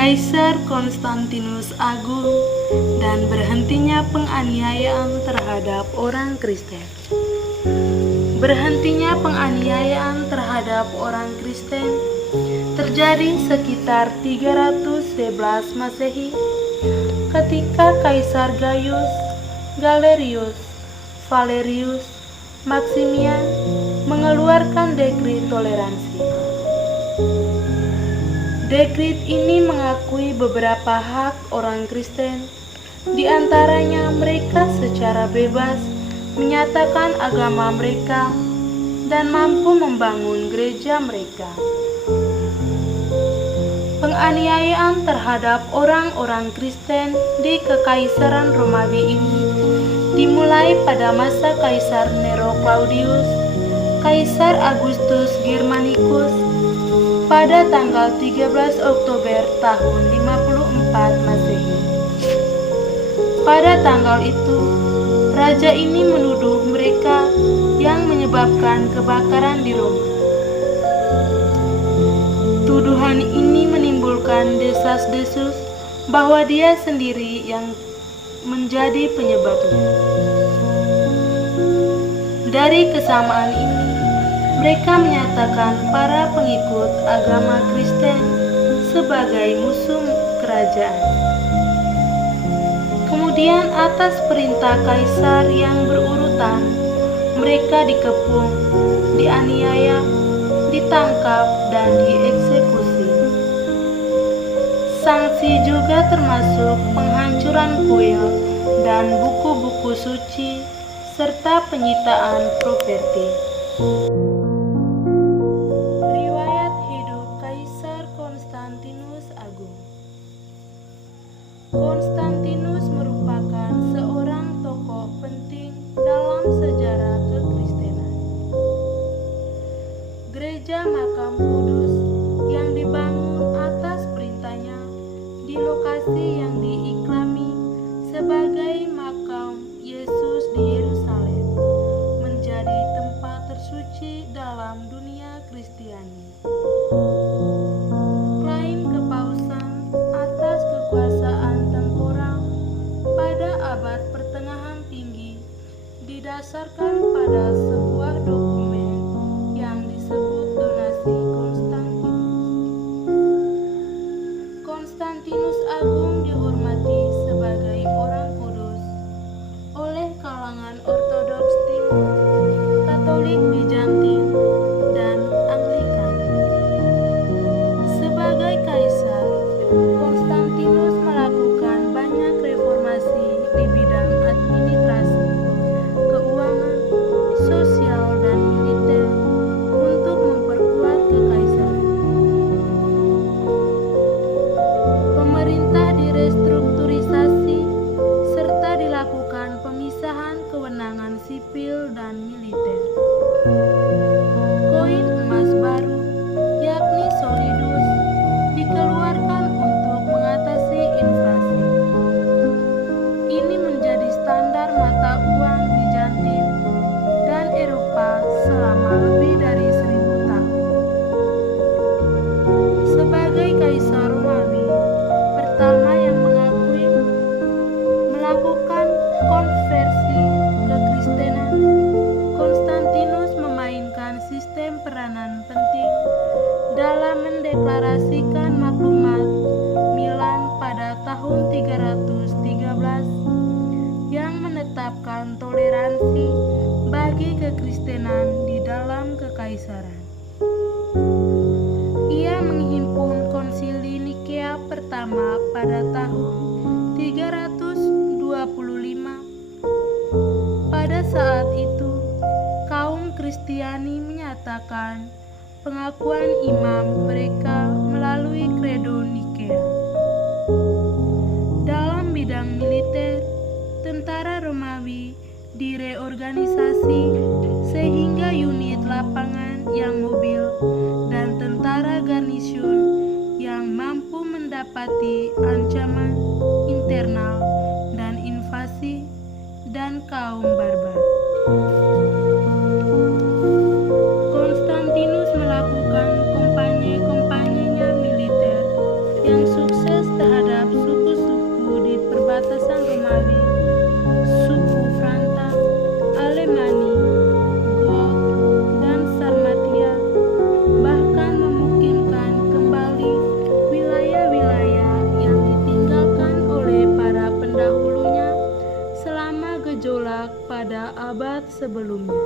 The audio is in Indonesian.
Kaisar Konstantinus Agung dan berhentinya penganiayaan terhadap orang Kristen. Berhentinya penganiayaan terhadap orang Kristen terjadi sekitar 311 Masehi ketika Kaisar Gaius, Galerius, Valerius, Maximian mengeluarkan dekrit toleransi. Dekrit ini mengakui beberapa hak orang Kristen, di antaranya mereka secara bebas menyatakan agama mereka dan mampu membangun gereja mereka. Penganiayaan terhadap orang-orang Kristen di Kekaisaran Romawi ini dimulai pada masa Kaisar Nero Claudius, Kaisar Augustus Germanicus, pada tanggal 13 Oktober tahun 54 Masehi. Pada tanggal itu, raja ini menuduh mereka yang menyebabkan kebakaran di Roma. Tuduhan ini menimbulkan desas-desus bahwa dia sendiri yang menjadi penyebabnya. Dari kesamaan ini, mereka menyatakan para pengikut agama Kristen sebagai musuh kerajaan. Kemudian atas perintah kaisar yang berurutan, mereka dikepung, dianiaya, ditangkap, dan dieksekusi. Sanksi juga termasuk penghancuran kuil dan buku-buku suci, serta penyitaan properti. Riwayat hidup Kaisar Konstantinus Agung. Konstantinus merupakan seorang tokoh penting dalam sejarah kekristenan. Gereja Makam Kudus yang dibangun atas perintahnya di lokasi yang diiklami sebagai makam Yesus di Yerusalem menjadi tempat tersuci dalam dunia Kristiani. Klaim kepausan atas kekuasaan temporal pada abad pertengahan tinggi didasarkan pada sebuah dokumen yang disebut donasi Konstantinus. Konstantinus Agung dihormati sebagai orang kudus oleh kalangan Ortodoks Timur, Katolik Bizantin, dan Anglikan. Sebagai kaisar, Konstantinus melakukan banyak reformasi di bidang administrasi, keuangan, sosial, dan militer untuk memperkuat kekaisaran. Pemerintah direstrukturisasi serta dilakukan pemisahan kewenangan sipil dan militer. Koin emas baru, yakni solidus, dikeluarkan untuk mengatasi inflasi. Ini menjadi standar mata uang Bizantin dan Eropa selama lebih dari 1000 tahun. Sebagai Kaisar Romawi pertama yang melakukan konversi ke Kristenan, Konstantinus memainkan sistem peranan penting dalam mendeklarasikan maklumat Milan pada tahun 313 yang menetapkan toleransi bagi kekristenan di dalam kekaisaran. Ia menghimpun konsili Nikea pertama pada tahun 325. Pada saat itu, kaum Kristiani menyatakan pengakuan imam mereka melalui Credo Nikea. Dalam bidang militer, tentara Romawi direorganisasi sehingga unit lapangan yang mobil dan tentara garnisun yang mampu mendapati ancaman internal dan invasi dan kaum barbar. Konstantinus melakukan kompanye-kompanyenya militer yang sukses pemberontakan Romawi, suku Franta, Alemani, Goth, dan Sarmatia, bahkan memungkinkan kembali wilayah-wilayah yang ditinggalkan oleh para pendahulunya selama gejolak pada abad sebelumnya.